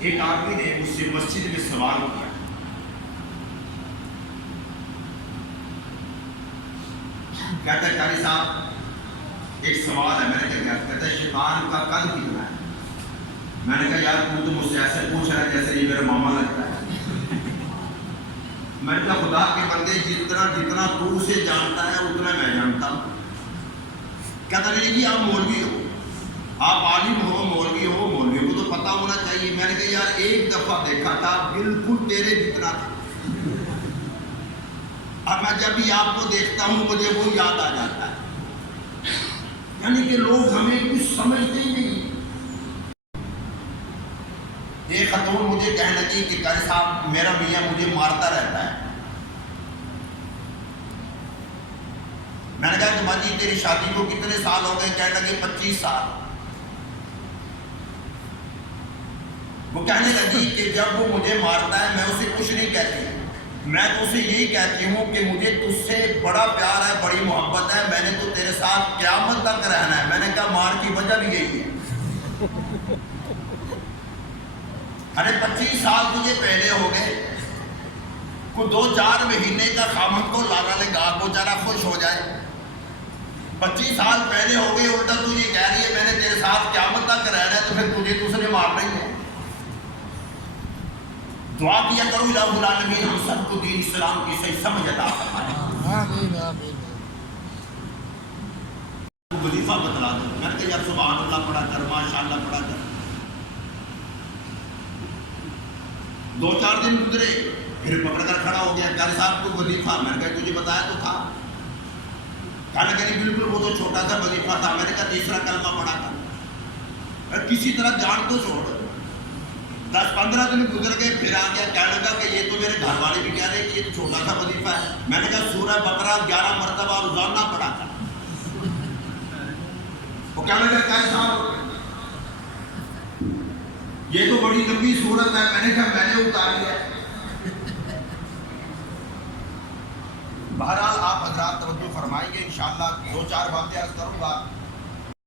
ایک آدمی نے مجھ سے مسجد میں سوال کیا، کہتا ہے قاری صاحب ایک سوال ہے. میں نے کہا کہتا ہے شیطان کا قد کتنا ہے؟ میں نے کہا یار تو مجھ سے ایسے پوچھ رہا ہے جیسے یہ میرا ماما لگتا ہے. میں نے کہا خدا کے بندے جتنا تو اسے جانتا ہے اتنا میں جانتا ہوں. کہتا نہیں جی آپ مولوی ہو، آپ عالم ہو، مولوی ہو، مولوی کو تو پتہ ہونا چاہیے. میں نے کہا یار ایک دفعہ دیکھا تھا بالکل تیرے جتنا تھا، اب میں جب بھی آپ کو دیکھتا ہوں مجھے وہ یاد آ جاتا ہے. یعنی کہ لوگ ہمیں کچھ سمجھتے ہی نہیں. ایک خاتون مجھے کہنے لگی کہ قاری صاحب میرا میاں مجھے مارتا رہتا ہے. میں نے کہا کہ جی تیری شادی کو کتنے سال ہو گئے؟ کہنے لگے 25 سال. وہ کہنے لگی کہ جب وہ مجھے مارتا ہے میں اسے کچھ نہیں کہتی، میں تو اسے یہی کہتی ہوں کہ مجھے تجھ سے بڑا پیار ہے، بڑی محبت ہے، میں نے تو تیرے ساتھ قیامت تک رہنا ہے. میں نے کہا مار کی وجہ بھی یہی ہے. ارے 25 سال تجھے پہلے ہو گئے، کوئی 2-4 مہینے کا خامد کو لانا لگا وہ ذرا خوش ہو جائے. 25 سال پہلے ہو گئے، الٹا تو یہ کہہ رہی ہے میں نے تیرے ساتھ قیامت تک رہنا ہے، تو پھر تجھے دوسرے مار رہی ہے. دعا کیا کرو الہ العالمین ہم سب کو دین اسلام کی صحیح سمجھ عطا فرمائے. آمین آمین. وظیفہ بتلا دو. میں نے کہا یار سبحان اللہ پڑھا کر، ماشاء اللہ پڑھا کر. 2-4 دن گزرے، پھر پکڑ کر کھڑا ہو گیا. قاری صاحب کو وظیفہ. میں نے کہا تجھے بتایا تو تھا. کہنے لگا نہیں بالکل وہ تو چھوٹا سا وظیفہ تھا. میں نے کہا تیسرا کلمہ پڑھا کر، کسی طرح جان تو چھوڑ. 10-15 دن گزر گئے، پھر آ گیا. کہنے لگا کہ یہ تو میرے گھر والے بھی کہہ رہے ہیں کہ یہ تو چھوٹا سا وظیفہ ہے. میں نے کہا سورہ بقرہ 11 مرتبہ روزانہ پڑھا کر. وہ کہنے لگا قاری صاحب یہ تو بڑی لمبی صورت ہے. میں نے کہا میں نے اتاری ہے. بہرحال آپ حضرات توجہ فرمائیں گے، انشاءاللہ 2-4 باتیں عرض کروں گا.